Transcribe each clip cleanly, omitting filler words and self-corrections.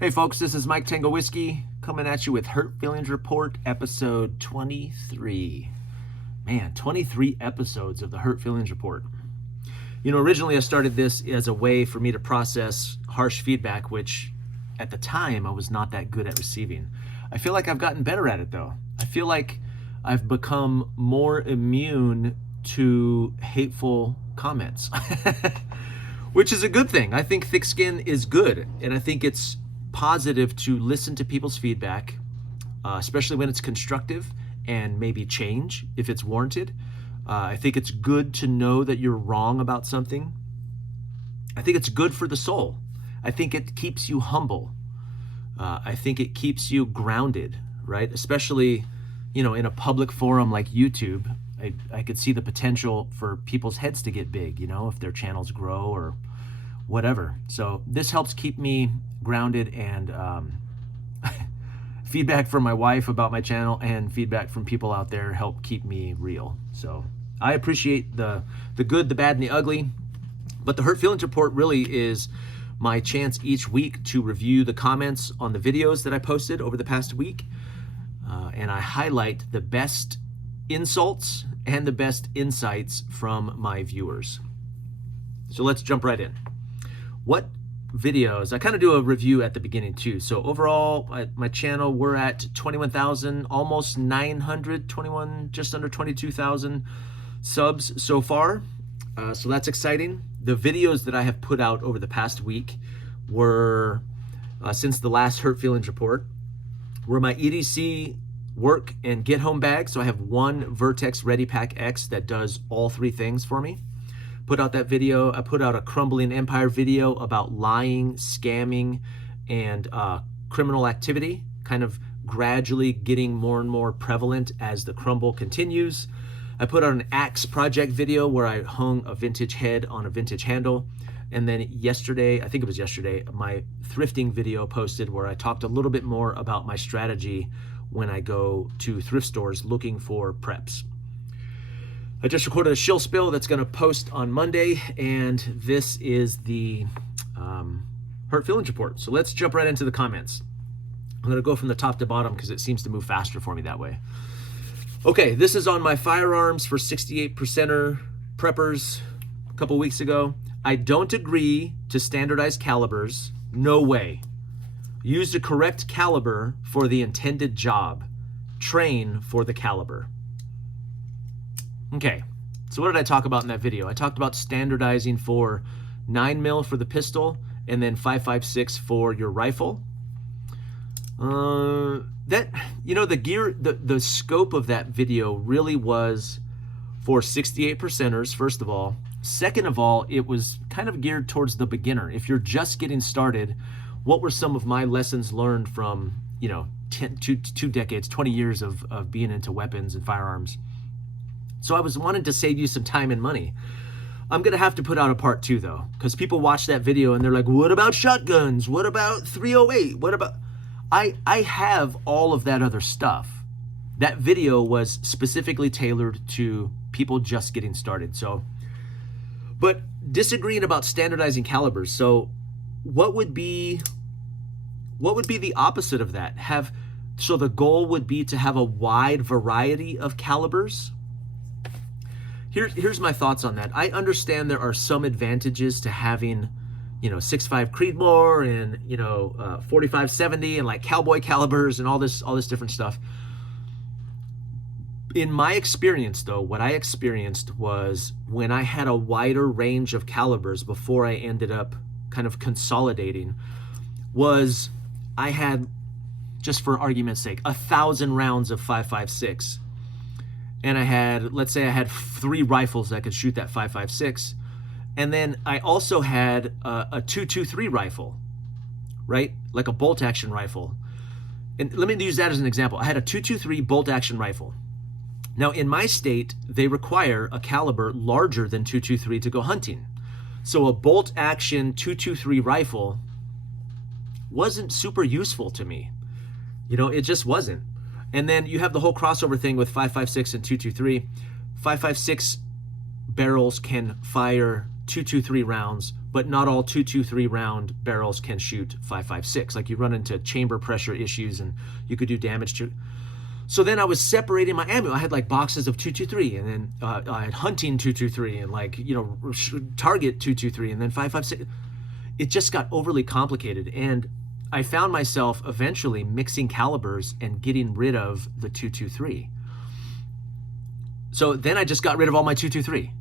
Hey folks, this is Mike Tango Whiskey coming at you with Hurt Feelings Report, episode 23. Man, 23 episodes of the Hurt Feelings Report. You know, originally I started this as a way for me to process harsh feedback, which at the time I was not that good at receiving. I feel like I've gotten better at it though. I feel like I've become more immune to hateful comments, which is a good thing. I think thick skin is good, and I think it's positive to listen to people's feedback, especially when it's constructive, and maybe change if it's warranted. I think it's good to know that you're wrong about something. I think it's good for the soul. I think it keeps you humble. I think it keeps you grounded, right? Especially, you know, in a public forum like YouTube, I could see the potential for people's heads to get big, you know, if their channels grow or whatever. So this helps keep me grounded, and feedback from my wife about my channel and feedback from people out there help keep me real. So I appreciate the good, the bad, and the ugly. But the Hurt Feelings Report really is my chance each week to review the comments on the videos that I posted over the past week. And I highlight the best insults and the best insights from my viewers. So let's jump right in. What videos? I kind of do a review at the beginning too. So overall, my channel, we're at 21,000, almost 900, 21, just under 22,000 subs so far. So that's exciting. The videos that I have put out over the past week were, since the last Hurt Feelings Report, were my EDC work and get home bag. So I have one Vertex Ready Pack X that does all three things for me. Put out that video. I put out a Crumbling Empire video about lying, scamming, and criminal activity, kind of gradually getting more and more prevalent as the crumble continues. I put out an axe project video where I hung a vintage head on a vintage handle. And then yesterday, I think it was yesterday, my thrifting video posted where I talked a little bit more about my strategy when I go to thrift stores looking for preps. I just recorded a shill spill that's going to post on Monday, and this is the Hurt Feelings Report. So let's jump right into the comments. I'm going to go from the top to bottom because it seems to move faster for me that way. Okay, this is on my Firearms for 68%er preppers a couple weeks ago. I don't agree to standardized calibers. No way. Use the correct caliber for the intended job. Train for the caliber. Okay, so what did I talk about in that video? I talked about standardizing for 9mm for the pistol and then 5.56 for your rifle. That, you know, the scope of that video really was for 68%ers, first of all. Second of all, it was kind of geared towards the beginner. If you're just getting started, what were some of my lessons learned from, you know, 2 decades, 20 years of being into weapons and firearms? So I was wanting to save you some time and money. I'm gonna have to put out a part 2 though, because people watch that video and they're like, what about shotguns? What about 308? What about... I have all of that other stuff. That video was specifically tailored to people just getting started. So, but disagreeing about standardizing calibers. So what would be the opposite of that? So the goal would be to have a wide variety of calibers. Here's my thoughts on that. I understand there are some advantages to having, you know, 6.5 Creedmoor and, you know, 45-70 and like cowboy calibers and all this different stuff. In my experience though, what I experienced was when I had a wider range of calibers before I ended up kind of consolidating, was I had, just for argument's sake, 1,000 rounds of 5.56. And I had, let's say I had 3 rifles that could shoot that 5.56. And then I also had a 223 rifle, right? Like a bolt action rifle. And let me use that as an example. I had a 223 bolt action rifle. Now in my state, they require a caliber larger than 223 to go hunting. So a bolt action 223 rifle wasn't super useful to me. You know, it just wasn't. And then you have the whole crossover thing with 5.56 and 223. 5.56 barrels can fire 223 rounds but not all 223 round barrels can shoot 5.56. Like you run into chamber pressure issues and you could do damage to. So then I was separating my ammo. I had like boxes of 223, and then I had hunting 223, and like, you know, target 223, and then 5.56. It just got overly complicated, and I found myself eventually mixing calibers and getting rid of the 223. So then I just got rid of all my 223,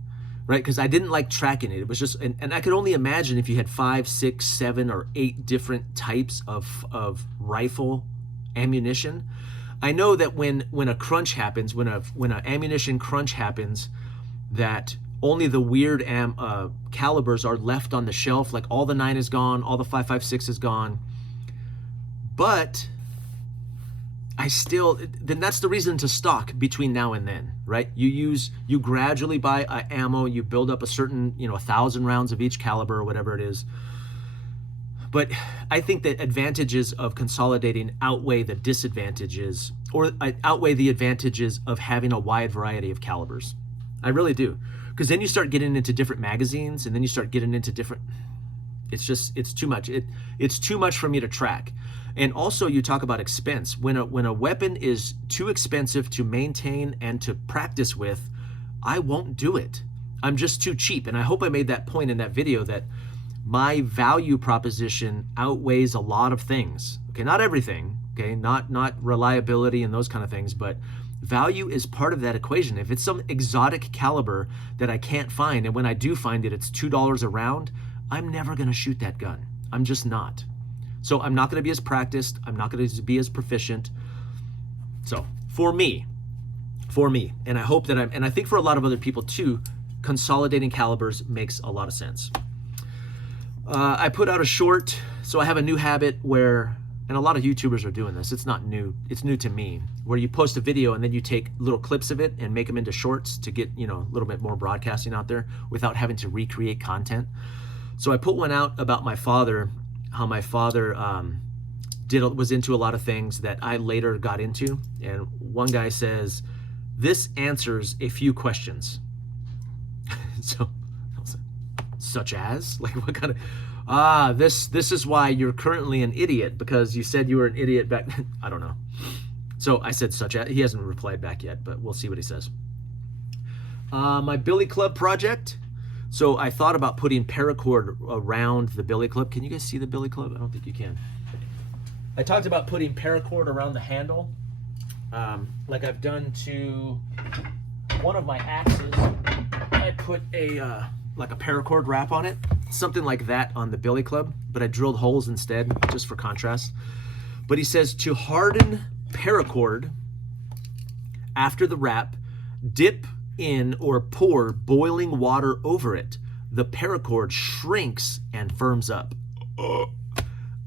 right? Because I didn't like tracking it. It was just, and I could only imagine if you had 5, 6, 7, or 8 different types of rifle ammunition. I know that when a crunch happens, when an ammunition crunch happens, that only the weird calibers are left on the shelf. Like all the 9 is gone, all the 5.56 is gone. But I still, then that's the reason to stock between now and then, right? You gradually buy ammo, you build up a certain, 1,000 rounds of each caliber or whatever it is. But I think that advantages of consolidating outweigh the disadvantages, or outweigh the advantages of having a wide variety of calibers. I really do. Because then you start getting into different magazines, and then you start getting into different, it's too much. It's too much for me to track. And also you talk about expense. When a weapon is too expensive to maintain and to practice with, I won't do it. I'm just too cheap. And I hope I made that point in that video, that my value proposition outweighs a lot of things. Okay, not everything, okay, not reliability and those kind of things, but value is part of that equation. If it's some exotic caliber that I can't find, and when I do find it, it's $2 a round, I'm never gonna shoot that gun. I'm just not. So I'm not gonna be as practiced, I'm not gonna be as proficient. So for me, and I hope that and I think for a lot of other people too, consolidating calibers makes a lot of sense. I put out a short, so I have a new habit where, and a lot of YouTubers are doing this, it's not new, it's new to me, where you post a video and then you take little clips of it and make them into shorts to get, a little bit more broadcasting out there without having to recreate content. So I put one out about my father, how my father was into a lot of things that I later got into. And one guy says, "This answers a few questions." So such as, like, what kind of, this is why you're currently an idiot, because you said you were an idiot back then. I don't know. So I said such as. He hasn't replied back yet, but we'll see what he says. My billy club project. So I thought about putting paracord around the billy club. Can you guys see the billy club? I don't think you can. I talked about putting paracord around the handle, like I've done to one of my axes. I put like a paracord wrap on it, something like that on the billy club, but I drilled holes instead, just for contrast. But he says to harden paracord after the wrap, dip in or pour boiling water over it. The paracord shrinks and firms up.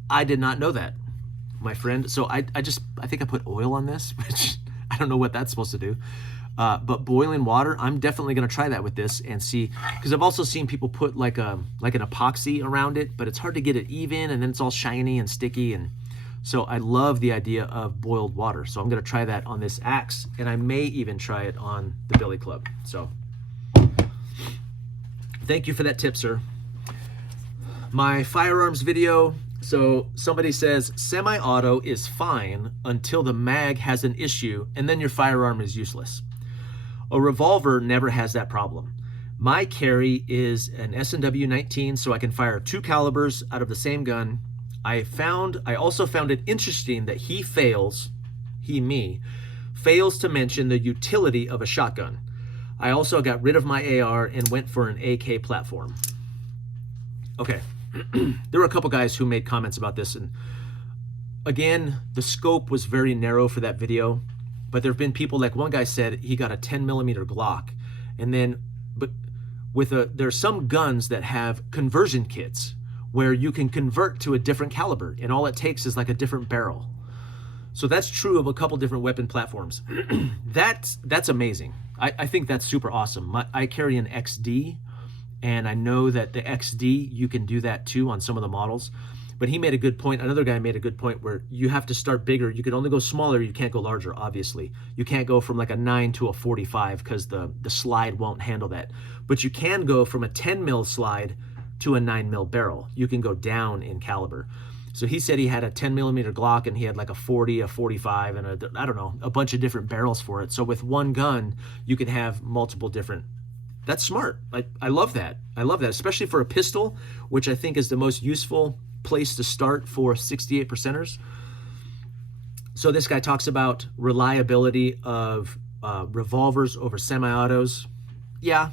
I did not know that, my friend. So I think I put oil on this, which I don't know what that's supposed to do. But boiling water, I'm definitely going to try that with this and see, because I've also seen people put like an epoxy around it, but it's hard to get it even, and then it's all shiny and sticky. And so I love the idea of boiled water. So I'm going to try that on this axe, and I may even try it on the billy club. So thank you for that tip, sir. My firearms video. So somebody says semi-auto is fine until the mag has an issue, and then your firearm is useless. A revolver never has that problem. My carry is an S&W 19, so I can fire 2 calibers out of the same gun. I also found it interesting that he fails to mention the utility of a shotgun. I also got rid of my AR and went for an AK platform. Okay, there were a couple guys who made comments about this, and again, the scope was very narrow for that video. But there have been people, like one guy said he got a 10mm Glock, and then, but there's some guns that have conversion kits where you can convert to a different caliber, and all it takes is like a different barrel. So that's true of a couple different weapon platforms. That's amazing. I think that's super awesome. I carry an XD, and I know that the XD, you can do that too on some of the models. But he made a good point. Another guy made a good point where you have to start bigger. You can only go smaller. You can't go larger, obviously. You can't go from like a 9 to a 45 because the slide won't handle that. But you can go from a 10 mil slide to a 9mm barrel. You can go down in caliber. So he said he had a 10mm Glock and he had like a 40, a 45, and I don't know, a bunch of different barrels for it. So with one gun, you can have multiple different. That's smart. I love that. I love that, especially for a pistol, which I think is the most useful place to start for 68 percenters. So this guy talks about reliability of revolvers over semi-autos. Yeah,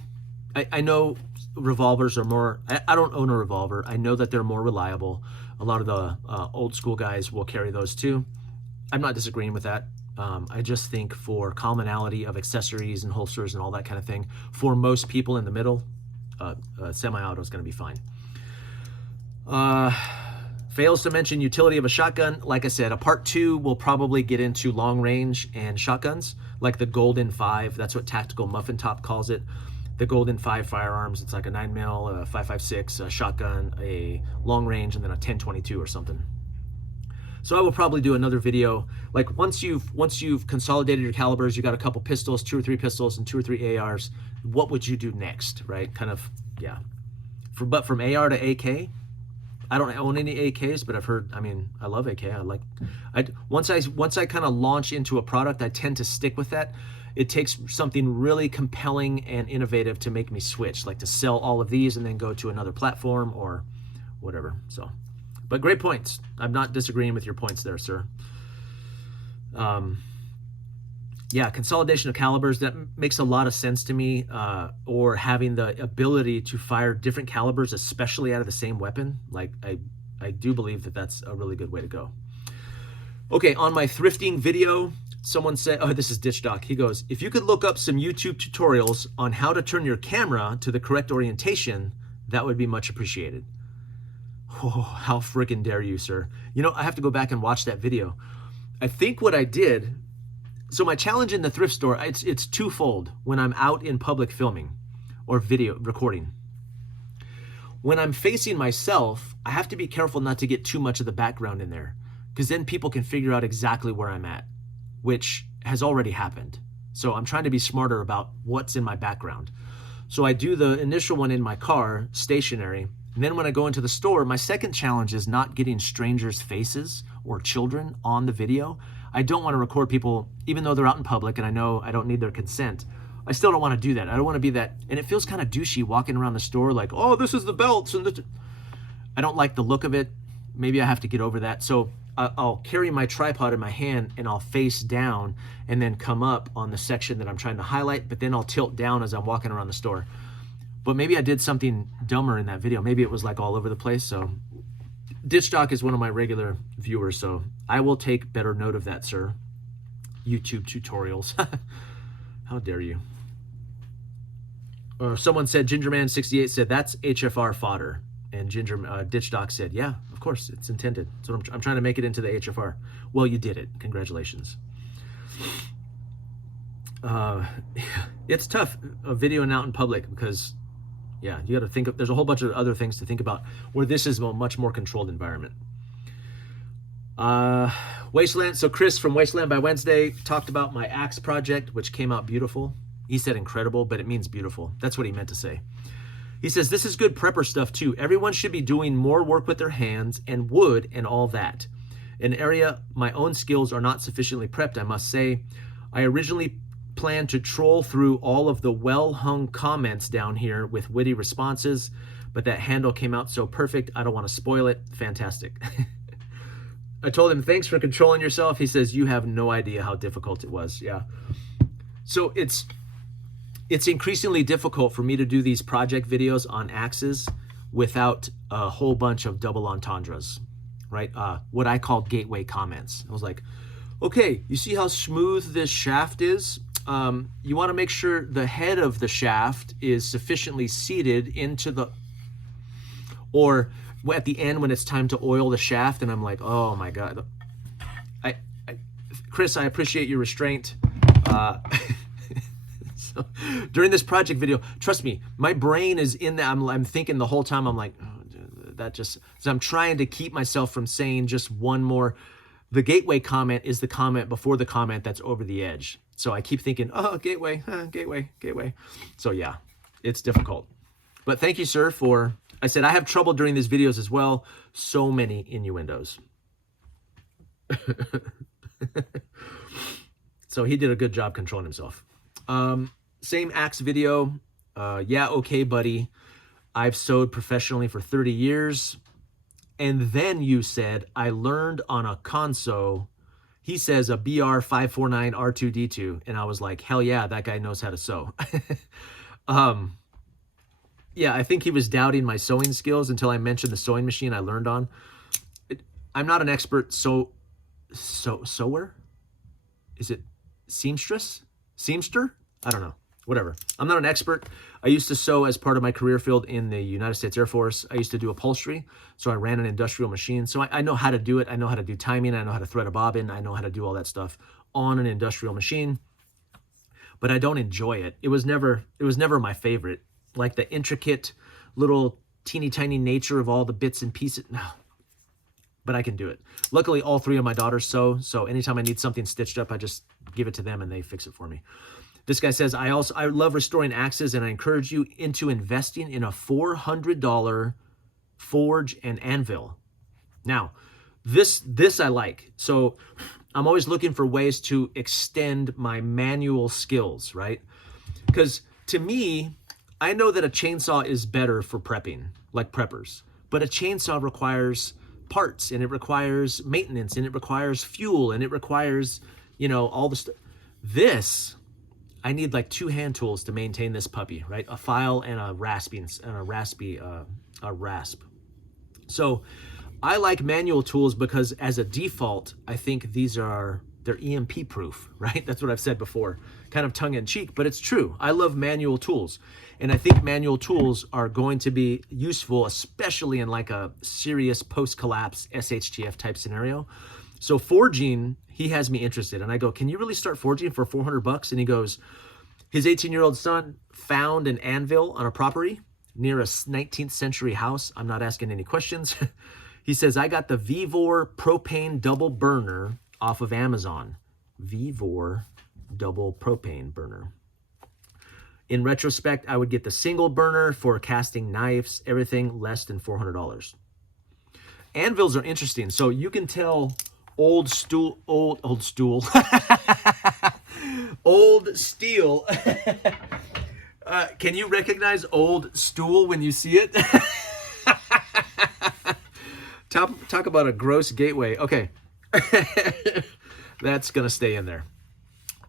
I know revolvers are more, I don't own a revolver. I know that they're more reliable. A lot of the old school guys will carry those too. I'm not disagreeing with that. I just think for commonality of accessories and holsters and all that kind of thing, for most people in the middle, semi-auto is going to be fine. Fails to mention utility of a shotgun. Like I said, a part 2 will probably get into long range and shotguns, like the Golden 5. That's what Tactical Muffin Top calls it. The Golden 5 firearms. It's like a 9mm, a 5.56, a shotgun, a long range, and then a 10/22 or something. So I will probably do another video. Like once you've consolidated your calibers, you got a couple pistols, 2 or 3 pistols and 2 or 3 ARs. What would you do next, right? Kind of, yeah. But from AR to AK, I don't own any AKs, but I've heard, I mean, I love AK. Once I kind of launch into a product, I tend to stick with that. It takes something really compelling and innovative to make me switch, like to sell all of these and then go to another platform or whatever. So, but great points. I'm not disagreeing with your points there, sir. Yeah, consolidation of calibers, that makes a lot of sense to me, or having the ability to fire different calibers, especially out of the same weapon. Like, I do believe that that's a really good way to go. Okay, on my thrifting video, someone said, oh, this is Ditch Doc. He goes, if you could look up some YouTube tutorials on how to turn your camera to the correct orientation, that would be much appreciated. Oh, how freaking dare you, sir. You know, I have to go back and watch that video. I think what I did, so my challenge in the thrift store, it's twofold when I'm out in public filming or video recording. When I'm facing myself, I have to be careful not to get too much of the background in there, because then people can figure out exactly where I'm at, which has already happened. So I'm trying to be smarter about what's in my background. So I do the initial one in my car, stationary. And then when I go into the store, my second challenge is not getting strangers' faces or children on the video. I don't want to record people, even though they're out in public and I know I don't need their consent. I still don't want to do that. I don't want to be that. And it feels kind of douchey walking around the store like, oh, this is the belts. And this. I don't like the look of it. Maybe I have to get over that. So I'll carry my tripod in my hand and I'll face down and then come up on the section that I'm trying to highlight, but then I'll tilt down as I'm walking around the store. But maybe I did something dumber in that video. Maybe it was like all over the place. So Ditch Doc is one of my regular viewers, so I will take better note of that, sir. YouTube tutorials. How dare you? Someone said, Gingerman68 said, that's HFR fodder. And Ditch Doc said, yeah, of course, it's intended. So I'm trying to make it into the HFR. Well, you did it. Congratulations. It's tough videoing out in public because, yeah, you got to think of, there's a whole bunch of other things to think about where this is a much more controlled environment. Wasteland. So Chris from Wasteland by Wednesday talked about my axe project, which came out beautiful. He said incredible, but it means beautiful. That's what he meant to say. He says, this is good prepper stuff too. Everyone should be doing more work with their hands and wood and all that. An area my own skills are not sufficiently prepped, I must say. I originally planned to troll through all of the well-hung comments down here with witty responses, but that handle came out so perfect, I don't want to spoil it. Fantastic. I told him, thanks for controlling yourself. He says, you have no idea how difficult it was. Yeah. So it's increasingly difficult for me to do these project videos on axes without a whole bunch of double entendres, right? What I call gateway comments. I was like, okay, you see how smooth this shaft is? You want to make sure the head of the shaft is sufficiently seated into the, or at the end when it's time to oil the shaft, and I'm like, oh my God. Chris, I appreciate your restraint. So during this project video, trust me, my brain is in that. I'm thinking the whole time, I'm like, oh, that just, so I'm trying to keep myself from saying just one more. The gateway comment is the comment before the comment that's over the edge. So I keep thinking, oh, gateway, gateway, gateway. So yeah, it's difficult. But thank you, sir, for I said, I have trouble during these videos as well. So many innuendos. So he did a good job controlling himself. Same axe video. Yeah, okay, buddy. I've sewed professionally for 30 years. And then you said, I learned on a console. He says a BR 549 R2D2. And I was like, hell yeah, that guy knows how to sew. Yeah, I think he was doubting my sewing skills until I mentioned the sewing machine I learned on. I'm not an expert sewer? Is it seamstress? Seamster? I don't know. Whatever. I'm not an expert. I used to sew as part of my career field in the United States Air Force. I used to do upholstery, so I ran an industrial machine. So I know how to do it. I know how to do timing. I know how to thread a bobbin. I know how to do all that stuff on an industrial machine, but I don't enjoy it. It was never my favorite. Like the intricate little teeny tiny nature of all the bits and pieces. No, but I can do it. Luckily, all three of my daughters sew, so anytime I need something stitched up, I just give it to them and they fix it for me. This guy says, I love restoring axes, and I encourage you into investing in a $400 forge and anvil. Now, this I like. So I'm always looking for ways to extend my manual skills, right? Because to me, I know that a chainsaw is better for prepping, like preppers, but a chainsaw requires parts, and it requires maintenance, and it requires fuel, and it requires, you know, all the stuff. This, I need like 2 hand tools to maintain this puppy, right? A file and a rasp. So I like manual tools because as a default, I think they're EMP proof, right? That's what I've said before, kind of tongue in cheek, but it's true. I love manual tools. And I think manual tools are going to be useful, especially in like a serious post-collapse SHTF type scenario. So forging, he has me interested. And I go, can you really start forging for $400? And he goes, his 18-year-old son found an anvil on a property near a 19th century house. I'm not asking any questions. He says, I got the Vivor propane double burner off of Amazon. Vivor double propane burner. In retrospect, I would get the single burner for casting knives, everything less than $400. Anvils are interesting. So you can tell old steel. Can you recognize old stool when you see it? Talk about a gross gateway. Okay. That's going to stay in there.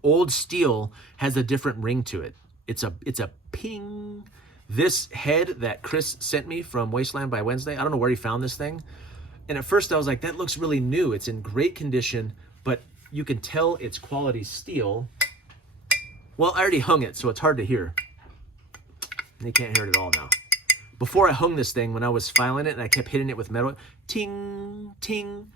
Old steel has a different ring to it. It's a ping. This head that Chris sent me from Wasteland by Wednesday, I don't know where he found this thing. And at first I was like, that looks really new. It's in great condition, but you can tell it's quality steel. Well, I already hung it, so it's hard to hear. You can't hear it at all now. Before I hung this thing, when I was filing it and I kept hitting it with metal, ting, ting.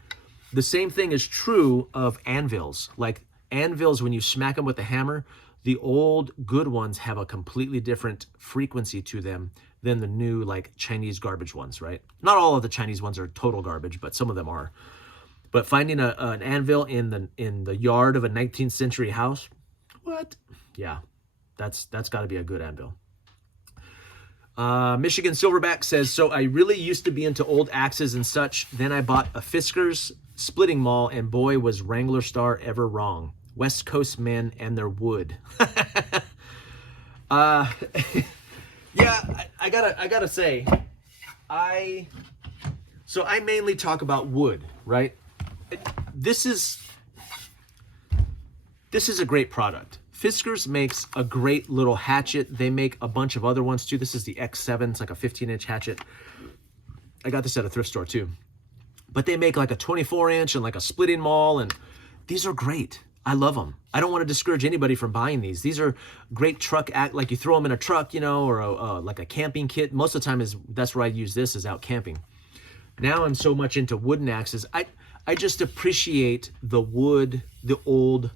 The same thing is true of anvils. Like anvils, when you smack them with a hammer, the old good ones have a completely different frequency to them than the new like Chinese garbage ones, right? Not all of the Chinese ones are total garbage, but some of them are. But finding an anvil in the yard of a 19th century house, what? Yeah, that's got to be a good anvil. Michigan Silverback says, so I really used to be into old axes and such. Then I bought a Fiskars splitting maul, and boy, was Wrangler Star ever wrong. West Coast men and their wood. Yeah, I gotta say, so I mainly talk about wood, right? This is a great product. Fiskars makes a great little hatchet. They make a bunch of other ones too. This is the X7. It's like a 15-inch hatchet. I got this at a thrift store too. But they make like a 24-inch and like a splitting maul, and these are great. I love them. I don't want to discourage anybody from buying these. These are great truck, like you throw them in a truck, you know, or like a camping kit. Most of the time that's where I use this, is out camping. Now I'm so much into wooden axes. I just appreciate the wood, the old,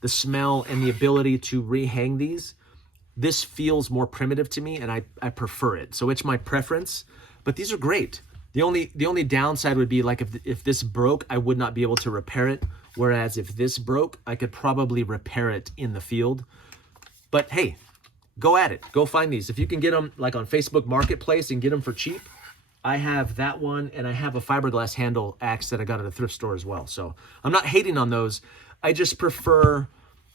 the smell, and the ability to rehang these. This feels more primitive to me, and I prefer it. So it's my preference, but these are great. The only downside would be like if this broke, I would not be able to repair it. Whereas if this broke, I could probably repair it in the field. But hey, go at it. Go find these. If you can get them like on Facebook Marketplace and get them for cheap, I have that one, and I have a fiberglass handle axe that I got at a thrift store as well. So I'm not hating on those. I just prefer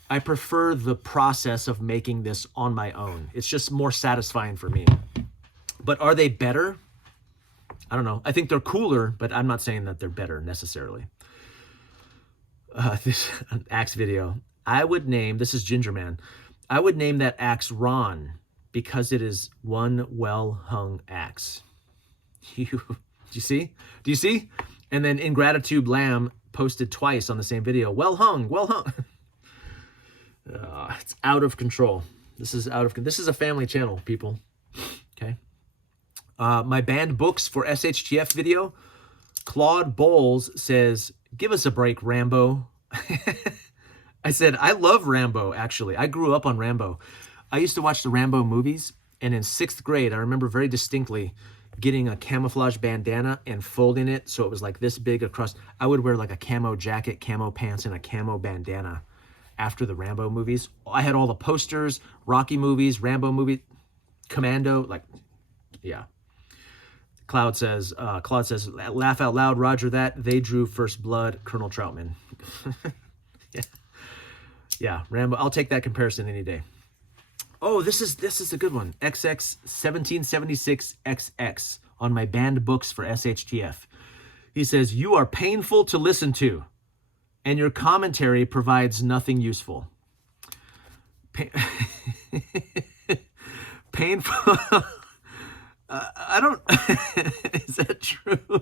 the process of making this on my own. It's just more satisfying for me. But are they better? I don't know. I think they're cooler, but I'm not saying that they're better necessarily. This axe video. I would name, this is Ginger Man. I would name that axe Ron because it is one well-hung axe. Do you see? Do you see? And then Ingratitude Lamb posted twice on the same video. Well hung, well hung. It's out of control. This is a family channel, people. Okay. My banned books for SHTF video. Claude Bowles says, "Give us a break, Rambo." I said, I love Rambo, actually. I grew up on Rambo. I used to watch the Rambo movies, and in 6th grade, I remember very distinctly getting a camouflage bandana and folding it so it was like this big across. I would wear like a camo jacket, camo pants, and a camo bandana after the Rambo movies. I had all the posters, Rocky movies, Rambo movie, Commando, like, yeah. Claude says, laugh out loud, Roger that. They drew first blood, Colonel Troutman. Yeah. Yeah, Rambo. I'll take that comparison any day. Oh, this is a good one. XX1776XX on my banned books for SHTF. He says, "You are painful to listen to, and your commentary provides nothing useful." Painful. I don't. Is that true?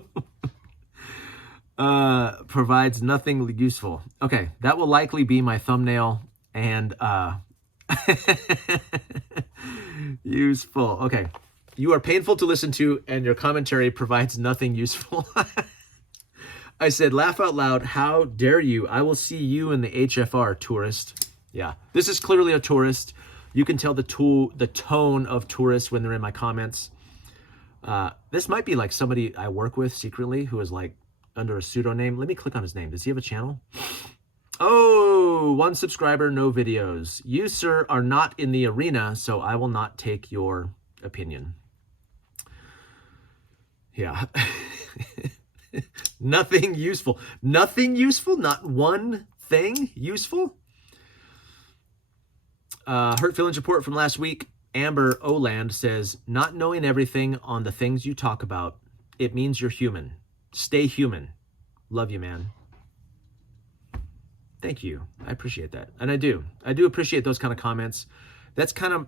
Provides nothing useful. Okay, that will likely be my thumbnail and useful. Okay, you are painful to listen to, and your commentary provides nothing useful. I said, laugh out loud. How dare you? I will see you in the HFR, tourist. Yeah, this is clearly a tourist. You can tell the tone of tourists when they're in my comments. This might be like somebody I work with secretly who is like under a pseudonym. Let me click on his name. Does he have a channel? Oh, 1 subscriber, no videos. You, sir, are not in the arena, so I will not take your opinion. Yeah. Nothing useful. Nothing useful? Not one thing useful? Hurt Feelings report from last week. Amber Oland says, "Not knowing everything on the things you talk about, it means you're human. Stay human. Love you, man." Thank you. I appreciate that. And I do appreciate those kind of comments. That's kind of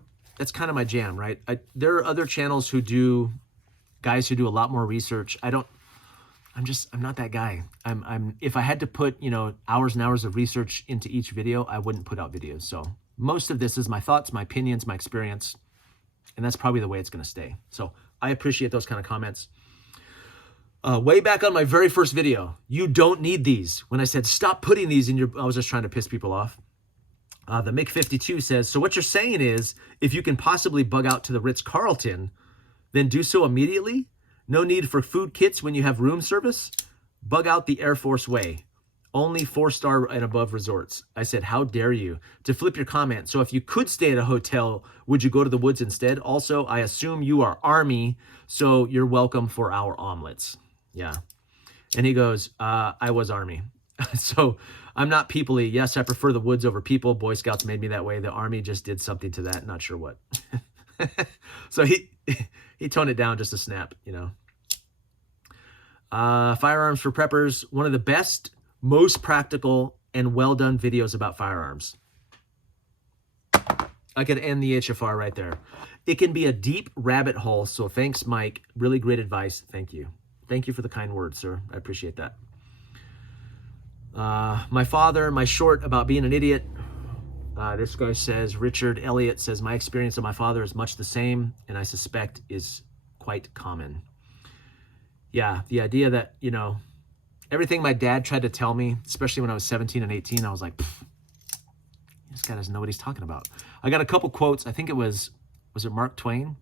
my jam, right? There are other channels guys who do a lot more research. I'm not that guy. If I had to put, hours and hours of research into each video, I wouldn't put out videos. So most of this is my thoughts, my opinions, my experience, and that's probably the way it's going to stay. So I appreciate those kind of comments. Way back on my very first video, you don't need these. When I said, stop putting these in I was just trying to piss people off. The Mick52 says, so what you're saying is, if you can possibly bug out to the Ritz-Carlton, then do so immediately? No need for food kits when you have room service? Bug out the Air Force way. Only 4-star and above resorts. I said, how dare you? To flip your comment, so if you could stay at a hotel, would you go to the woods instead? Also, I assume you are Army, so you're welcome for our omelets. Yeah. And he goes, I was Army. So I'm not people-y. Yes, I prefer the woods over people. Boy Scouts made me that way. The Army just did something to that. Not sure what. So he toned it down just a snap, Firearms for Preppers. One of the best, most practical, and well-done videos about firearms. I could end the HFR right there. It can be a deep rabbit hole. So thanks, Mike. Really great advice. Thank you. Thank you for the kind words, sir. I appreciate that. My father, my short about being an idiot. This guy says, Richard Elliott says, my experience of my father is much the same, and I suspect is quite common. Yeah, the idea that, everything my dad tried to tell me, especially when I was 17 and 18, I was like, this guy doesn't know what he's talking about. I got a couple quotes. I think was it Mark Twain,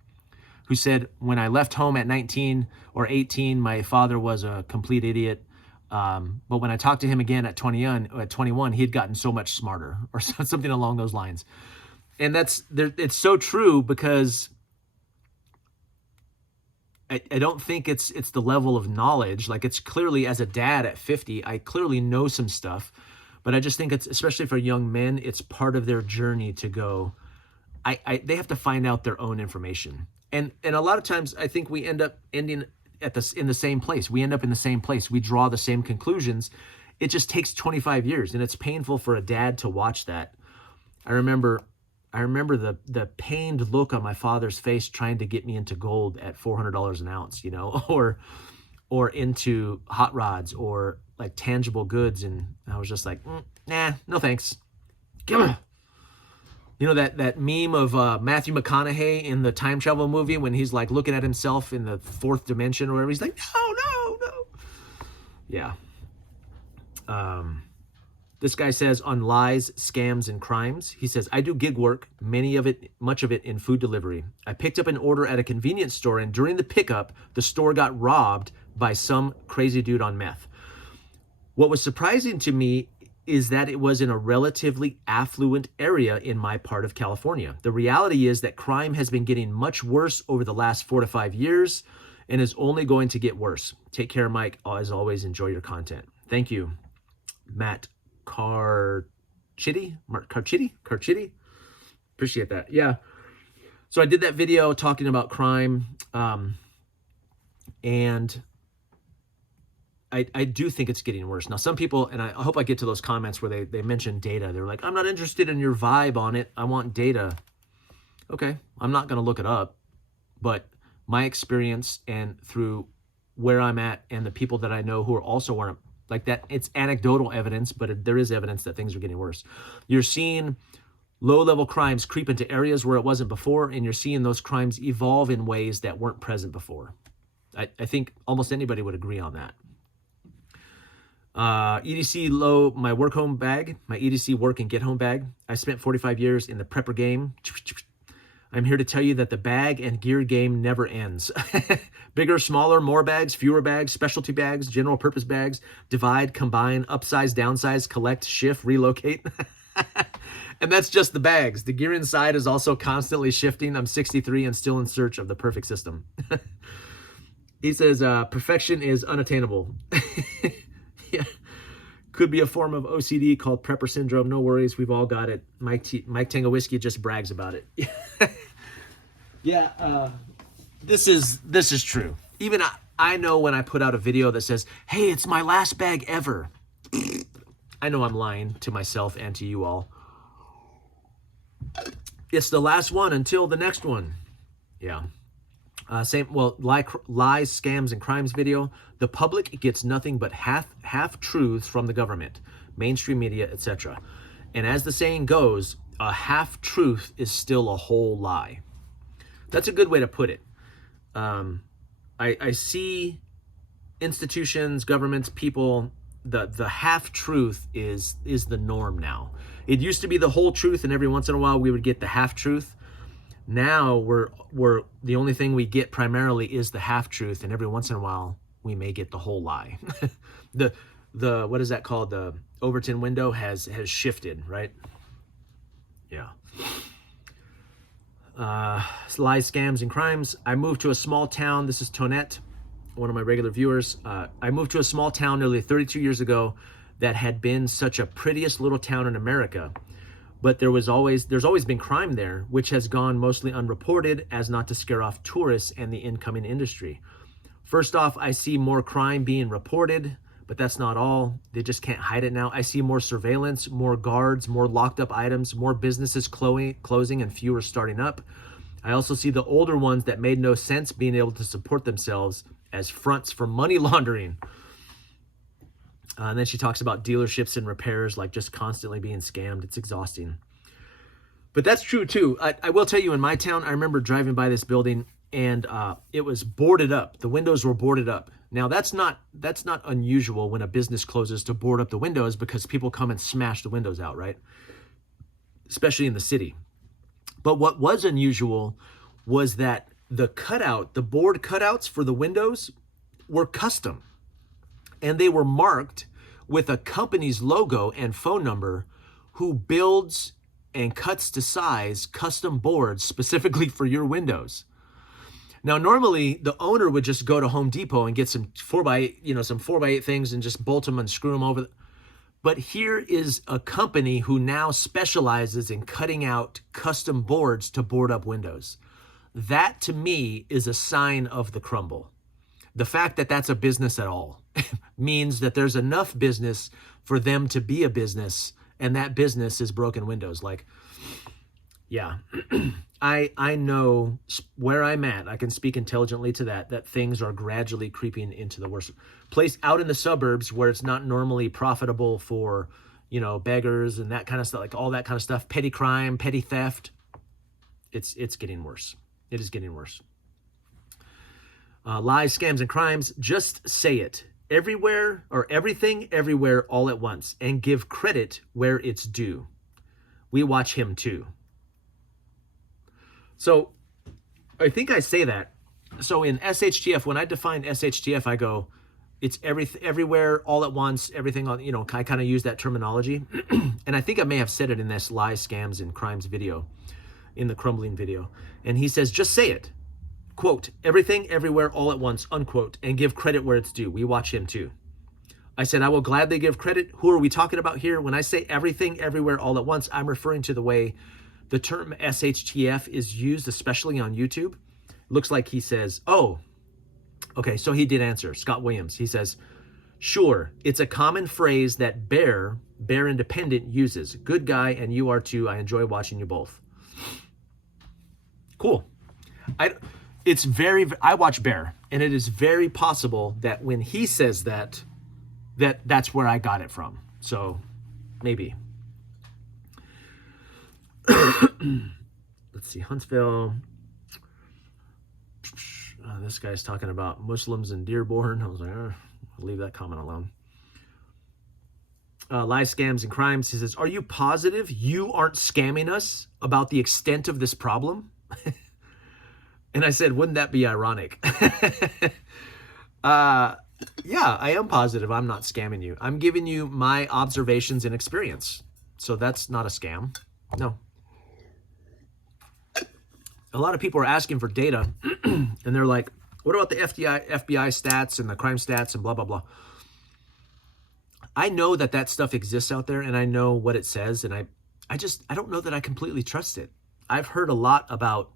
who said, when I left home at 19 or 18, my father was a complete idiot. But when I talked to him again at 21, he had gotten so much smarter, or something along those lines. And it's so true, because I don't think it's the level of knowledge. Like, it's clearly, as a dad at 50, I clearly know some stuff, but I just think it's, especially for young men, it's part of their journey to go, they have to find out their own information. And a lot of times I think we end up ending in the same place. We end up in the same place. We draw the same conclusions. It just takes 25 years, and it's painful for a dad to watch that. I remember the pained look on my father's face trying to get me into gold at $400 an ounce, you know, or into hot rods or like tangible goods. And I was just like, nah, no thanks. You know, that meme of Matthew McConaughey in the time travel movie when he's like looking at himself in the fourth dimension or whatever. He's like, no. Yeah. This guy says, on lies, scams, and crimes, he says, I do gig work, much of it in food delivery. I picked up an order at a convenience store, and during the pickup, the store got robbed by some crazy dude on meth. What was surprising to me is that it was in a relatively affluent area in my part of California. The reality is that crime has been getting much worse over the last 4 to 5 years and is only going to get worse. Take care, Mike. As always, enjoy your content. Thank you, Matt Carchitty. Appreciate that. Yeah. So I did that video talking about crime, and I do think it's getting worse. Now, some people, and I hope I get to those comments where they mention data. They're like, I'm not interested in your vibe on it. I want data. Okay, I'm not going to look it up, but my experience and through where I'm at and the people that I know who are also aren't like that, it's anecdotal evidence, but there is evidence that things are getting worse. You're seeing low-level crimes creep into areas where it wasn't before, and you're seeing those crimes evolve in ways that weren't present before. I think almost anybody would agree on that. EDC low, my work home bag, my EDC work and get home bag. I spent 45 years in the prepper game. I'm here to tell you that the bag and gear game never ends. Bigger, smaller, more bags, fewer bags, specialty bags, general purpose bags, divide, combine, upsize, downsize, collect, shift, relocate. And that's just the bags. The gear inside is also constantly shifting. I'm 63 and still in search of the perfect system. He says, perfection is unattainable. Yeah. Could be a form of OCD called prepper syndrome. No worries, we've all got it. Mike Tango Whiskey just brags about it. Yeah, this is true. Even I know when I put out a video that says, hey, it's my last bag ever. I know I'm lying to myself and to you all. It's the last one until the next one. Yeah. Lies, scams, and crimes video. The public gets nothing but half truths from the government, mainstream media, etc. And as the saying goes, a half truth is still a whole lie. That's a good way to put it. I see institutions, governments, people, the half truth is the norm now. It used to be the whole truth, and every once in a while we would get the half truth. Now we're the only thing we get primarily is the half truth, and every once in a while we may get the whole lie. the what is that called? The Overton window has shifted, right? Yeah. Lies, scams, and crimes. I moved to a small town. This is Tonette, one of my regular viewers. I moved to a small town nearly 32 years ago that had been such a prettiest little town in America. But there's always been crime there, which has gone mostly unreported as not to scare off tourists and the incoming industry. First off, I see more crime being reported, but that's not all. They just can't hide it now. I see more surveillance, more guards, more locked up items, more businesses closing and fewer starting up. I also see the older ones that made no sense being able to support themselves as fronts for money laundering. And then she talks about dealerships and repairs, like just constantly being scammed. It's exhausting. But that's true too. I will tell you, in my town, I remember driving by this building and it was boarded up. The windows were boarded up. Now that's not unusual when a business closes to board up the windows, because people come and smash the windows out, right? Especially in the city. But what was unusual was that the board cutouts for the windows were custom. And they were marked with a company's logo and phone number who builds and cuts to size custom boards specifically for your windows. Now, normally the owner would just go to Home Depot and get some 4x8, some 4x8 things and just bolt them and screw them over. But here is a company who now specializes in cutting out custom boards to board up windows. That to me is a sign of the crumble. The fact that that's a business at all means that there's enough business for them to be a business, and that business is broken windows. Like, yeah, I know where I'm at. I can speak intelligently to that things are gradually creeping into the worst place out in the suburbs where it's not normally profitable for, beggars and that kind of stuff, like all that kind of stuff, petty crime, petty theft. It's getting worse. It is getting worse. Lies, scams, and crimes. Just say it. Everywhere or everything, everywhere, all at once, and give credit where it's due. We watch him too. So I think I say that. So in SHTF, when I define SHTF, I go, it's everywhere, all at once, everything on, I kind of use that terminology. And I think I may have said it in this lies, scams, and crimes video, in the crumbling video. And he says, just say it. Quote, everything, everywhere, all at once, unquote, and give credit where it's due. We watch him too. I said, I will gladly give credit. Who are we talking about here? When I say everything, everywhere, all at once, I'm referring to the way the term SHTF is used, especially on YouTube. It looks like he says, oh, okay, so he did answer, Scott Williams. He says, sure, it's a common phrase that Bear Independent uses. Good guy, and you are too. I enjoy watching you both. Cool. I watch Bear, and it is very possible that when he says that's where I got it from. So maybe. Let's see, Huntsville. This guy's talking about Muslims in Dearborn. I was like, I'll leave that comment alone. Lies, scams, and crimes. He says, are you positive you aren't scamming us about the extent of this problem? And I said, wouldn't that be ironic? Yeah, I am positive I'm not scamming you. I'm giving you my observations and experience. So that's not a scam. No. A lot of people are asking for data and they're like, what about the FBI stats and the crime stats and blah, blah, blah. I know that stuff exists out there and I know what it says. And I don't know that I completely trust it. I've heard a lot about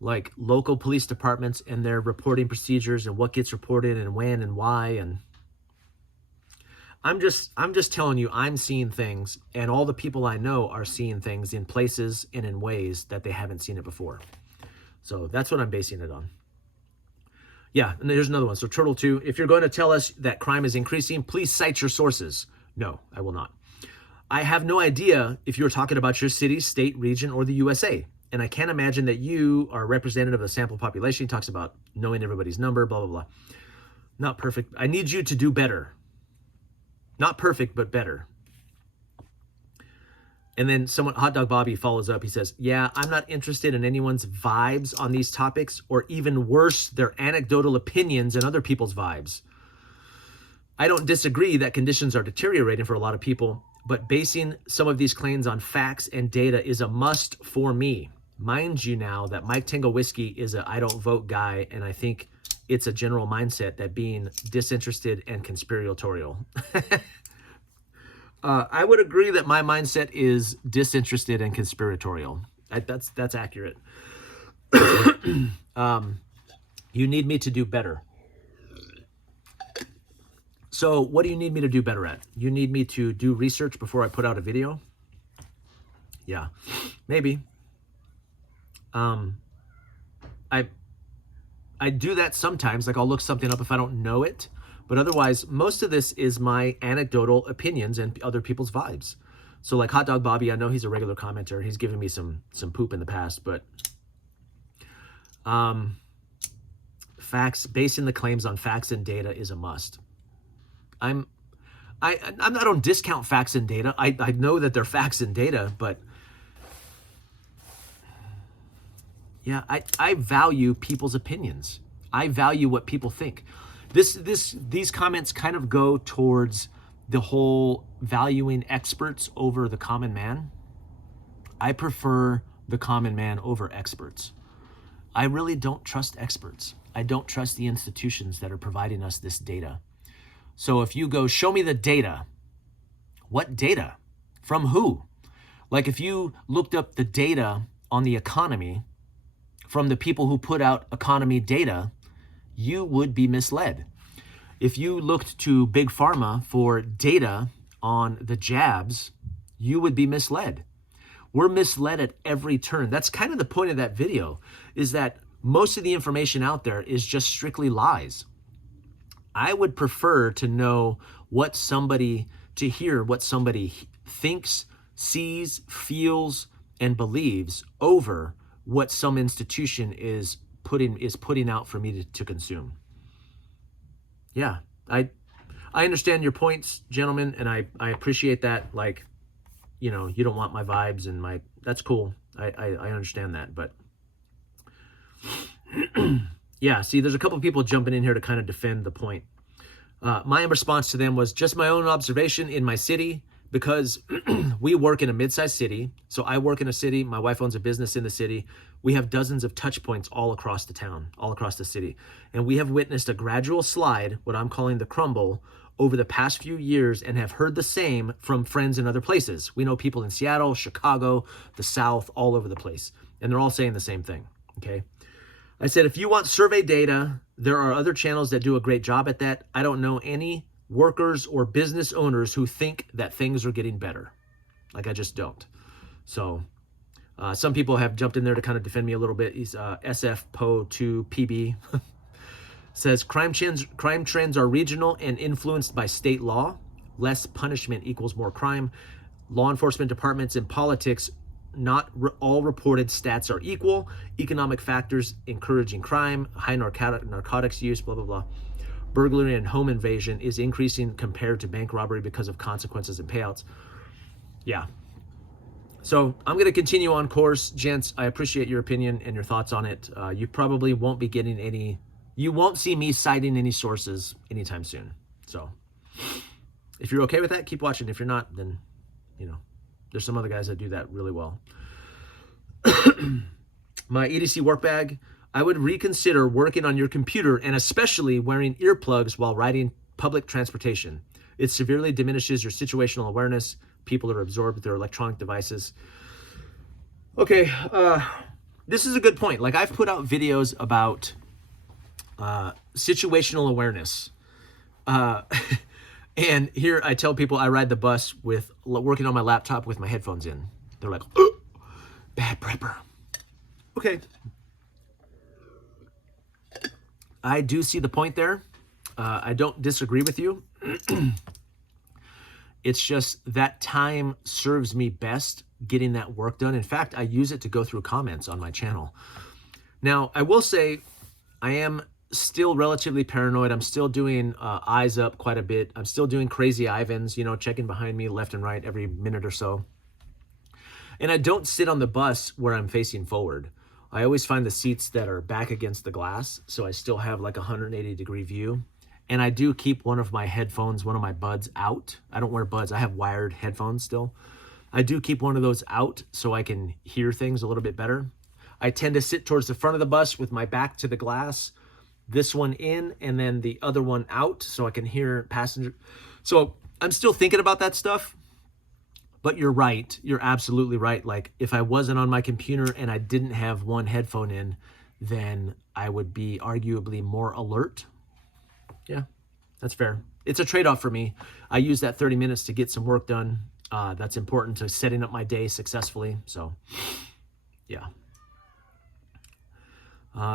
like local police departments and their reporting procedures and what gets reported and when and why. And I'm just telling you, I'm seeing things, and all the people I know are seeing things in places and in ways that they haven't seen it before. So that's what I'm basing it on. Yeah, and there's another one. So Turtle 2, if you're going to tell us that crime is increasing, please cite your sources. No, I will not. I have no idea if you're talking about your city, state, region, or the USA. And I can't imagine that you are representative of the sample population. He talks about knowing everybody's number, blah, blah, blah. Not perfect. I need you to do better. Not perfect, but better. And then Hot Dog Bobby follows up. He says, yeah, I'm not interested in anyone's vibes on these topics, or even worse, their anecdotal opinions and other people's vibes. I don't disagree that conditions are deteriorating for a lot of people, but basing some of these claims on facts and data is a must for me. Mind you now that Mike Tango Whiskey is a I don't vote guy, and I think it's a general mindset that being disinterested and conspiratorial. I would agree that my mindset is disinterested and conspiratorial. That's accurate. You need me to do better. So what do you need me to do better at? You need me to do research before I put out a video? Yeah, maybe. I do that sometimes. Like I'll look something up if I don't know it. But otherwise, most of this is my anecdotal opinions and other people's vibes. So like Hot Dog Bobby, I know he's a regular commenter. He's given me some poop in the past, but facts, basing the claims on facts and data is a must. I don't discount facts and data. I know that they're facts and data, but yeah, I value people's opinions. I value what people think. These comments kind of go towards the whole valuing experts over the common man. I prefer the common man over experts. I really don't trust experts. I don't trust the institutions that are providing us this data. So if you go, show me the data, what data? From who? Like if you looked up the data on the economy from the people who put out economy data, you would be misled. If you looked to Big Pharma for data on the jabs, you would be misled. We're misled at every turn. That's kind of the point of that video, is that most of the information out there is just strictly lies. I would prefer to know to hear what somebody thinks, sees, feels, and believes over what some institution is putting out for me to consume. Yeah, I understand your points, gentlemen, and I appreciate that. Like, you know, you don't want my vibes and that's cool. I understand that, but yeah, see, there's a couple of people jumping in here to kind of defend the point. My response to them was just my own observation in my city, because we work in a mid-sized city. So I work in a city. My wife owns a business in the city. We have dozens of touch points all across the town, all across the city. And we have witnessed a gradual slide, what I'm calling the crumble, over the past few years, and have heard the same from friends in other places. We know people in Seattle, Chicago, the South, all over the place. And they're all saying the same thing, okay? I said, if you want survey data, there are other channels that do a great job at that. I don't know any workers or business owners who think that things are getting better. Like, I just don't. So some people have jumped in there to kind of defend me a little bit. He's SFPO2PB. Says crime trends are regional and influenced by state law. Less punishment equals more crime. Law enforcement departments and politics, not all reported stats are equal. Economic factors encouraging crime, high narcotics use, blah, blah, blah. Burglary and home invasion is increasing compared to bank robbery because of consequences and payouts. Yeah. So I'm going to continue on course, gents. I appreciate your opinion and your thoughts on it. You probably won't be getting you won't see me citing any sources anytime soon. So if you're okay with that, keep watching. If you're not, then, you know, there's some other guys that do that really well. My EDC work bag, I would reconsider working on your computer and especially wearing earplugs while riding public transportation. It severely diminishes your situational awareness. People are absorbed with their electronic devices. Okay, this is a good point. Like, I've put out videos about situational awareness. And here I tell people I ride the bus working on my laptop with my headphones in. They're like, oh, bad prepper. Okay. I do see the point there. I don't disagree with you. It's just that time serves me best getting that work done. In fact, I use it to go through comments on my channel. Now, I will say I am still relatively paranoid. I'm still doing eyes up quite a bit. I'm still doing crazy Ivans, you know, checking behind me left and right every minute or so. And I don't sit on the bus where I'm facing forward. I always find the seats that are back against the glass, so I still have like a 180-degree view. And I do keep one of my headphones, one of my buds out. I don't wear buds. I have wired headphones still. I do keep one of those out so I can hear things a little bit better. I tend to sit towards the front of the bus with my back to the glass, this one in, and then the other one out so I can hear passenger. So I'm still thinking about that stuff. But you're right. You're absolutely right. Like, if I wasn't on my computer and I didn't have one headphone in, then I would be arguably more alert. Yeah, that's fair. It's a trade-off for me. I use that 30 minutes to get some work done. That's important to setting up my day successfully. So, yeah.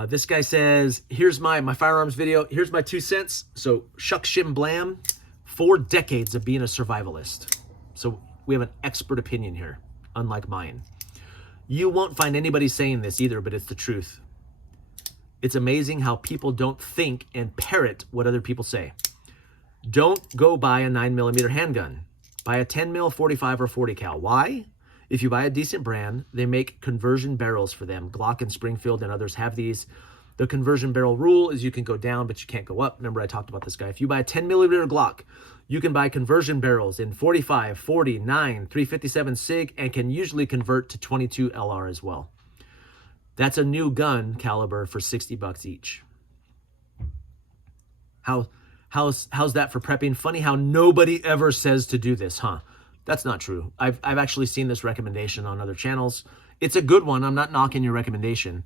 This guy says, here's my firearms video. Here's my 2 cents. So, shuck, shim, blam. 4 decades of being a survivalist. So, we have an expert opinion here, unlike mine. You won't find anybody saying this either, but it's the truth. It's amazing how people don't think and parrot what other people say. Don't go buy a 9mm handgun. Buy a 10 mil, 45 or 40 cal. Why? If you buy a decent brand, they make conversion barrels for them. Glock and Springfield and others have these. The conversion barrel rule is you can go down, but you can't go up. Remember, I talked about this guy. If you buy a 10 millimeter Glock, you can buy conversion barrels in 45, 40, 9, 357 SIG, and can usually convert to 22 LR as well. That's a new gun caliber for $60 each. How's that for prepping? Funny how nobody ever says to do this, huh? That's not true. I've actually seen this recommendation on other channels. It's a good one. I'm not knocking your recommendation.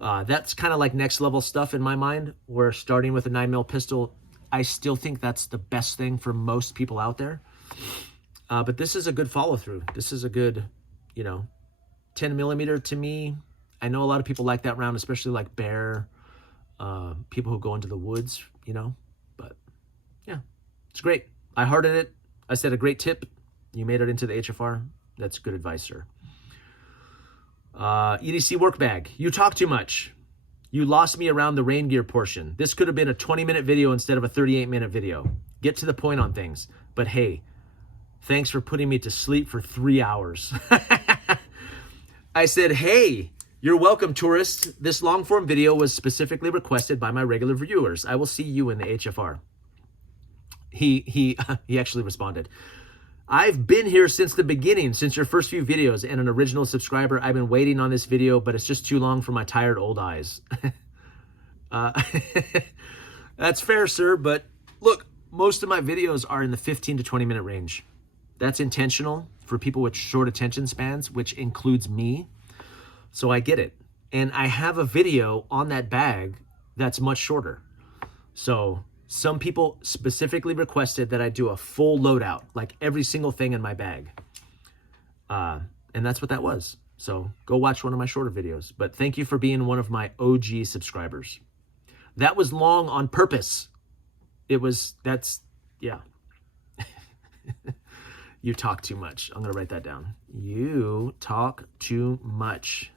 That's kind of like next level stuff in my mind, where starting with a 9mm pistol, I still think that's the best thing for most people out there. But this is a good follow through. This is a good, 10 millimeter to me. I know a lot of people like that round, especially like bear, people who go into the woods, but yeah, it's great. I hearted it. I said a great tip. You made it into the HFR. That's good advice, sir. EDC work bag. You talk too much. You lost me around the rain gear portion. This could have been a 20-minute video instead of a 38-minute video. Get to the point on things. But hey, thanks for putting me to sleep for 3 hours. I said, hey, you're welcome, tourist. This long form video was specifically requested by my regular viewers. I will see you in the HFR. He actually responded. I've been here since the beginning, since your first few videos, and an original subscriber. I've been waiting on this video, but it's just too long for my tired old eyes. That's fair, sir, but look, most of my videos are in the 15 to 20 minute range. That's intentional for people with short attention spans, which includes me. So I get it. And I have a video on that bag that's much shorter. So some people specifically requested that I do a full loadout, like every single thing in my bag. And that's what that was. So go watch one of my shorter videos. But thank you for being one of my OG subscribers. That was long on purpose. Yeah. You talk too much. I'm going to write that down. You talk too much.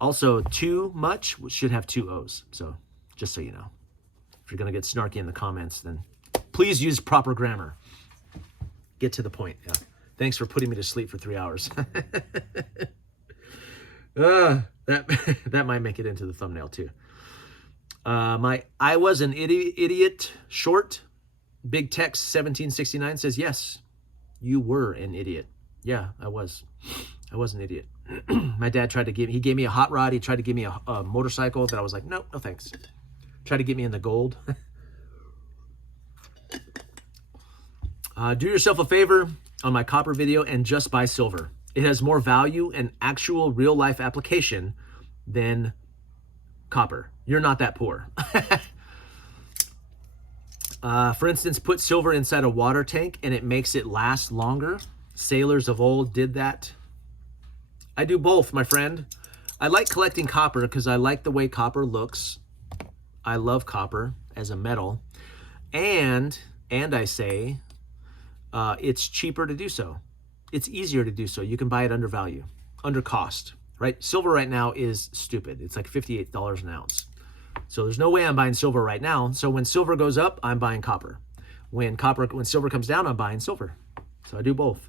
Also, too much should have 2 O's. So just so you know. If you're going to get snarky in the comments, then please use proper grammar. Get to the point. Yeah. Thanks for putting me to sleep for 3 hours. That might make it into the thumbnail too. I was an idiot short. Big Text 1769 says, yes, you were an idiot. Yeah, I was an idiot. My dad he gave me a hot rod. He tried to give me a motorcycle that I was like, no thanks. Try to get me in the gold. Do yourself a favor on my copper video and just buy silver. It has more value and actual real life application than copper. You're not that poor. For instance, put silver inside a water tank and it makes it last longer. Sailors of old did that. I do both, my friend. I like collecting copper because I like the way copper looks. I love copper as a metal, and I say it's cheaper to do so. It's easier to do so. You can buy it under value, under cost, right? Silver right now is stupid. It's like $58 an ounce. So there's no way I'm buying silver right now. So when silver goes up, I'm buying copper. When silver comes down, I'm buying silver. So I do both.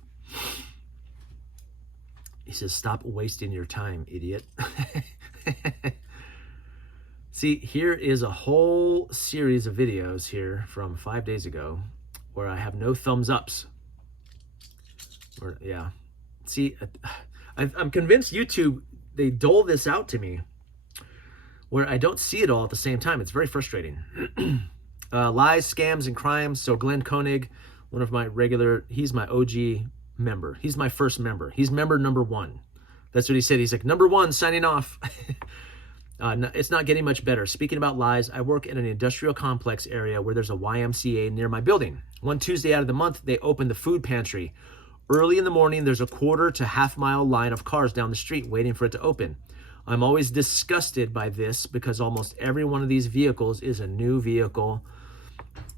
He says, stop wasting your time, idiot. See, here is a whole series of videos here from 5 days ago where I have no thumbs ups. Yeah. See, I'm convinced YouTube, they dole this out to me where I don't see it all at the same time. It's very frustrating. Lies, scams, and crimes. So Glenn Koenig, one of my he's my OG member. He's my first member. He's member number 1. That's what he said. He's like, number 1, signing off. It's not getting much better. Speaking about lies, I work in an industrial complex area where there's a YMCA near my building. One Tuesday out of the month, they open the food pantry. Early in the morning, there's a quarter to half-mile line of cars down the street waiting for it to open. I'm always disgusted by this because almost every one of these vehicles is a new vehicle,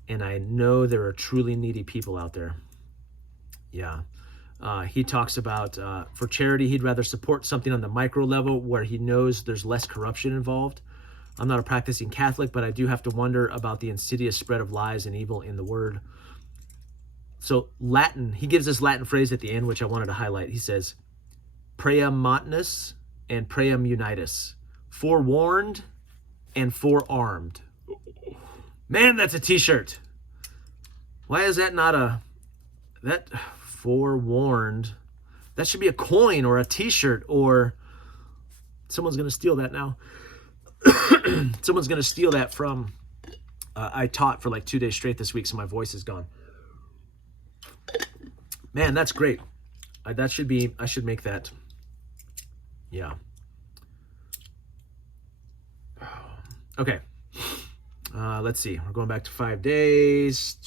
and I know there are truly needy people out there. Yeah. He talks about, for charity, he'd rather support something on the micro level where he knows there's less corruption involved. I'm not a practicing Catholic, but I do have to wonder about the insidious spread of lies and evil in the word. So Latin, he gives this Latin phrase at the end, which I wanted to highlight. He says, preamatnus and preamunitus, forewarned and forearmed. Man, that's a t-shirt. Why is that not a, that forewarned? That should be a coin or a t-shirt, or someone's going to steal that now. Someone's going to steal that from, I taught for like 2 days straight this week, so my voice is gone. Man, that's great. That should be, I should make that. Yeah. Okay. Let's see. We're going back to 5 days.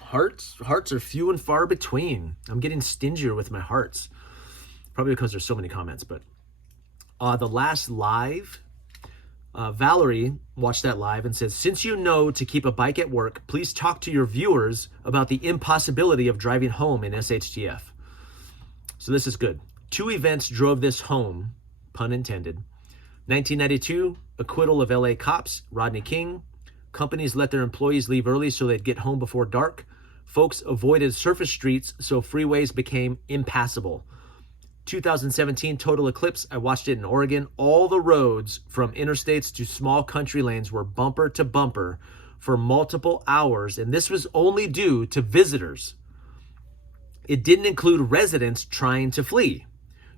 Hearts are few and far between. I'm getting stingier with my hearts. Probably because there's so many comments, but the last live, Valerie watched that live and says, since you know to keep a bike at work, please talk to your viewers about the impossibility of driving home in SHTF. So this is good. 2 events drove this home, pun intended. 1992, acquittal of LA cops, Rodney King. Companies let their employees leave early so they'd get home before dark. Folks avoided surface streets so freeways became impassable. 2017 total eclipse, I watched it in Oregon. All the roads from interstates to small country lanes were bumper to bumper for multiple hours, and this was only due to visitors. It didn't include residents trying to flee.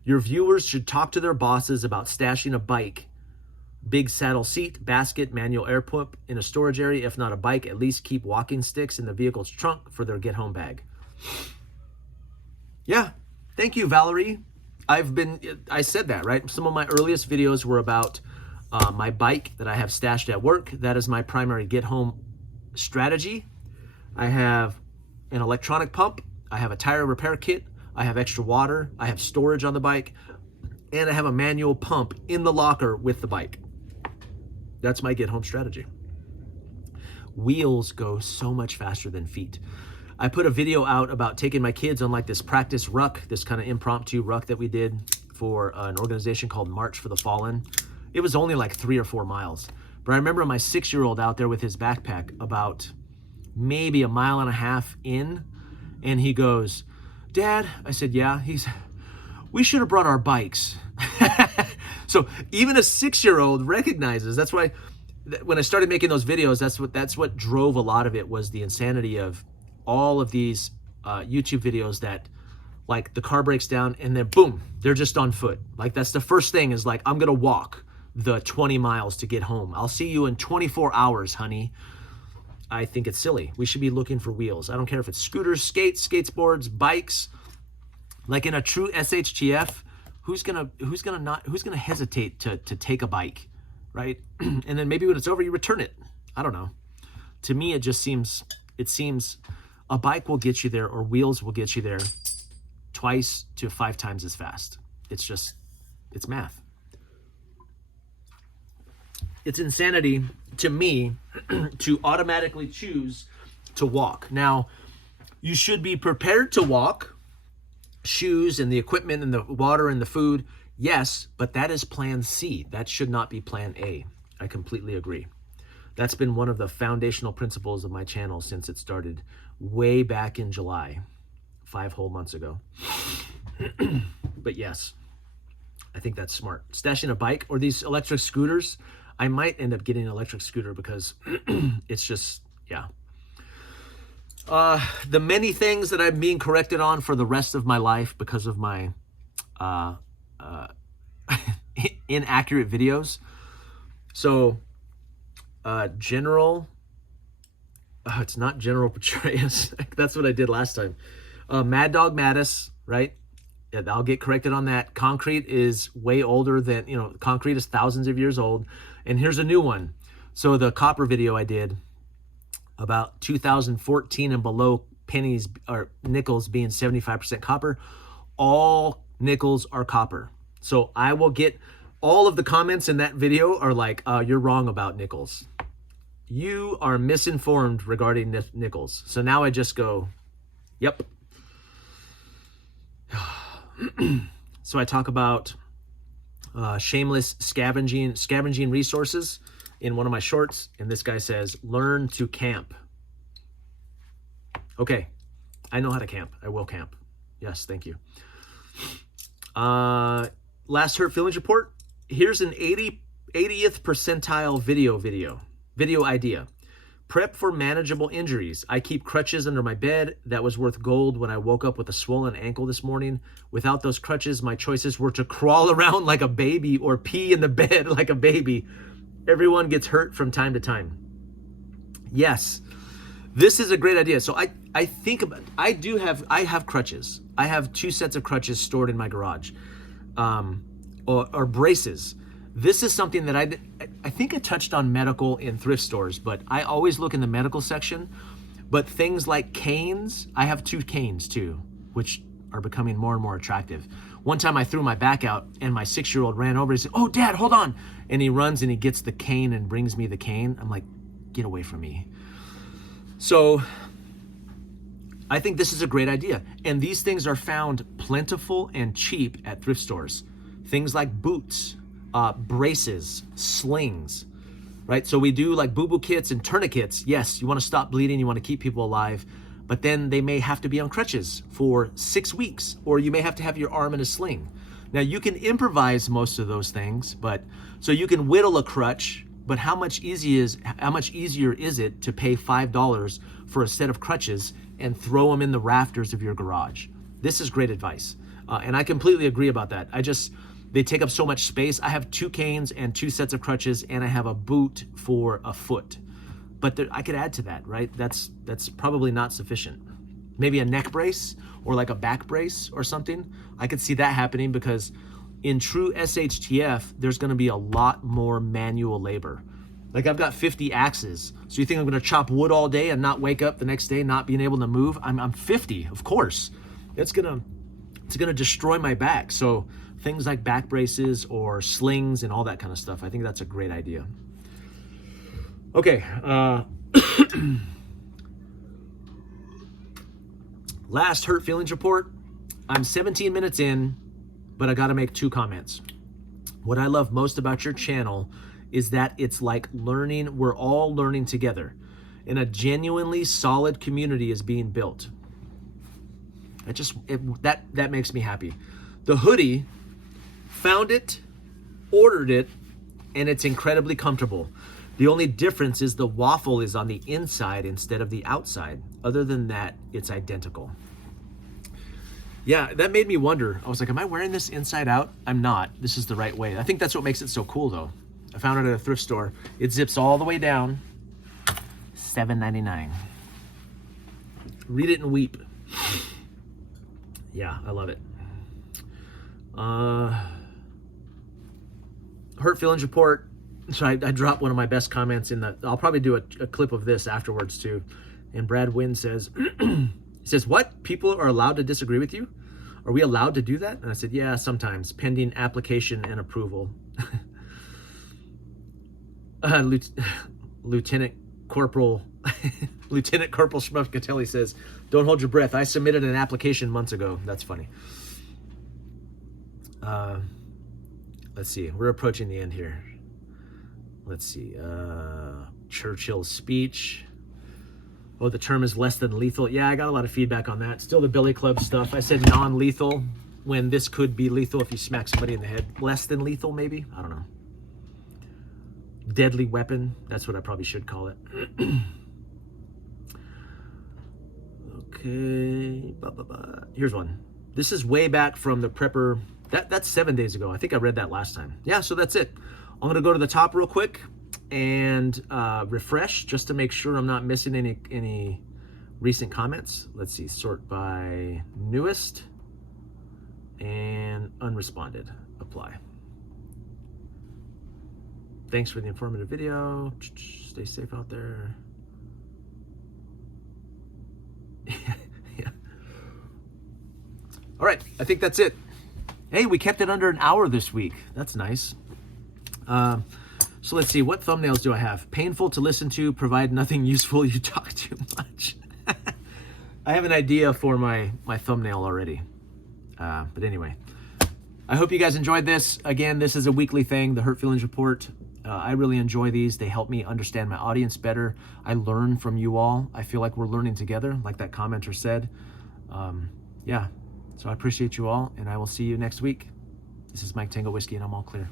Your viewers should talk to their bosses about stashing a bike, big saddle seat, basket, manual air pump in a storage area. If not a bike, at least keep walking sticks in the vehicle's trunk for their get-home bag. Yeah, thank you, Valerie. I said that, right? Some of my earliest videos were about my bike that I have stashed at work. That is my primary get-home strategy. I have an electronic pump. I have a tire repair kit. I have extra water. I have storage on the bike. And I have a manual pump in the locker with the bike. That's my get-home strategy. Wheels go so much faster than feet. I put a video out about taking my kids on like this practice ruck, this kind of impromptu ruck that we did for an organization called March for the Fallen. It was only like 3 or 4 miles. But I remember my 6-year-old out there with his backpack about maybe 1.5 miles in, and he goes, Dad, I said, yeah. We should have brought our bikes. So even a 6-year-old recognizes. That's why when I started making those videos, that's what drove a lot of it, was the insanity of all of these YouTube videos that, like, the car breaks down and then boom, they're just on foot. Like, that's the first thing, is like, I'm gonna walk the 20 miles to get home. I'll see you in 24 hours, honey. I think it's silly. We should be looking for wheels. I don't care if it's scooters, skates, skateboards, bikes. Like in a true SHTF, who's gonna hesitate to take a bike, right? And then maybe when it's over, you return it. I don't know. To me, it seems a bike will get you there, or wheels will get you there 2 to 5 times as fast. It's math. It's insanity to me to automatically choose to walk. Now, you should be prepared to walk, shoes and the equipment and the water and the food, yes, but that is plan C. That should not be plan A. I completely agree. That's been one of the foundational principles of my channel since it started way back in July, 5 whole months ago. But yes, I think that's smart. Stashing a bike or these electric scooters, I might end up getting an electric scooter because it's just, yeah. The many things that I'm being corrected on for the rest of my life because of my inaccurate videos. So, it's not General Petraeus. That's what I did last time. Mad Dog Mattis, right? Yeah, I'll get corrected on that. Concrete is way older than, concrete is thousands of years old. And here's a new one. So the copper video I did about 2014 and below, pennies or nickels being 75% copper. All nickels are copper. So I will get all of the comments in that video are like, you're wrong about nickels. You are misinformed regarding nickels. So now I just go, yep. So I talk about shameless scavenging resources in one of my shorts, and this guy says, learn to camp. Okay, I know how to camp. I will camp. Yes, thank you. Last hurt feelings report. Here's an 80th percentile video idea. Prep for manageable injuries. I keep crutches under my bed. That was worth gold when I woke up with a swollen ankle this morning. Without those crutches, my choices were to crawl around like a baby or pee in the bed like a baby. Everyone gets hurt from time to time. Yes, this is a great idea. So I think about, I have crutches. I have 2 sets of crutches stored in my garage, or braces. This is something that I think I touched on medical in thrift stores, but I always look in the medical section. But things like canes, I have 2 canes too, which are becoming more and more attractive. One time I threw my back out and my 6-year-old ran over and said, "Oh, Dad, hold on." And he runs and he gets the cane and brings me the cane. I'm like, get away from me. So I think this is a great idea. And these things are found plentiful and cheap at thrift stores. Things like boots, braces, slings, right? So we do like boo-boo kits and tourniquets. Yes, you want to stop bleeding, you want to keep people alive, but then they may have to be on crutches for 6 weeks, or you may have to have your arm in a sling. Now you can improvise most of those things, but so you can whittle a crutch, but how much easier is it to pay $5 for a set of crutches and throw them in the rafters of your garage? This is great advice. And I completely agree about that. They take up so much space. I have 2 canes and 2 sets of crutches, and I have a boot for a foot. But I could add to that, right? That's probably not sufficient. Maybe a neck brace or like a back brace or something. I could see that happening because in true SHTF, there's gonna be a lot more manual labor. Like I've got 50 axes. So you think I'm gonna chop wood all day and not wake up the next day not being able to move? I'm 50, of course. It's gonna destroy my back. So things like back braces or slings and all that kind of stuff, I think that's a great idea. Okay, last hurt feelings report. I'm 17 minutes in, but I gotta make 2 comments. What I love most about your channel is that it's like learning, we're all learning together, and a genuinely solid community is being built. That makes me happy. The hoodie, found it, ordered it, and it's incredibly comfortable. The only difference is the waffle is on the inside instead of the outside. Other than that, it's identical. Yeah, that made me wonder. I was like, am I wearing this inside out? I'm not. This is the right way. I think that's what makes it so cool though. I found it at a thrift store. It zips all the way down. $7.99. Read it and weep. Yeah, I love it. Hurt feelings report. So I dropped one of my best comments in the, I'll probably do a clip of this afterwards too. And Brad Wynn says, he says, what? People are allowed to disagree with you? Are we allowed to do that? And I said, yeah, sometimes, pending application and approval. Lieutenant Corporal Schmuffcatelli says, don't hold your breath. I submitted an application months ago. That's funny. Let's see. We're approaching the end here. Let's see. Churchill's speech. Oh, the term is less than lethal. Yeah, I got a lot of feedback on that. Still the Billy Club stuff. I said non-lethal when this could be lethal if you smack somebody in the head. Less than lethal, maybe? I don't know. Deadly weapon. That's what I probably should call it. Okay. Here's one. This is way back from the prepper. That's 7 days ago. I think I read that last time. Yeah, so that's it. I'm gonna go to the top real quick and refresh just to make sure I'm not missing any recent comments. Let's see, sort by newest and unresponded. Apply. Thanks for the informative video. Stay safe out there. Yeah. All right, I think that's it. Hey, we kept it under an hour this week. That's nice. So let's see, what thumbnails do I have? Painful to listen to, provide nothing useful, you talk too much. I have an idea for my thumbnail already. But anyway, I hope you guys enjoyed this. Again, this is a weekly thing, the Hurt Feelings Report. I really enjoy these. They help me understand my audience better. I learn from you all. I feel like we're learning together, like that commenter said. Yeah, so I appreciate you all, and I will see you next week. This is Mike Tango Whiskey, and I'm all clear.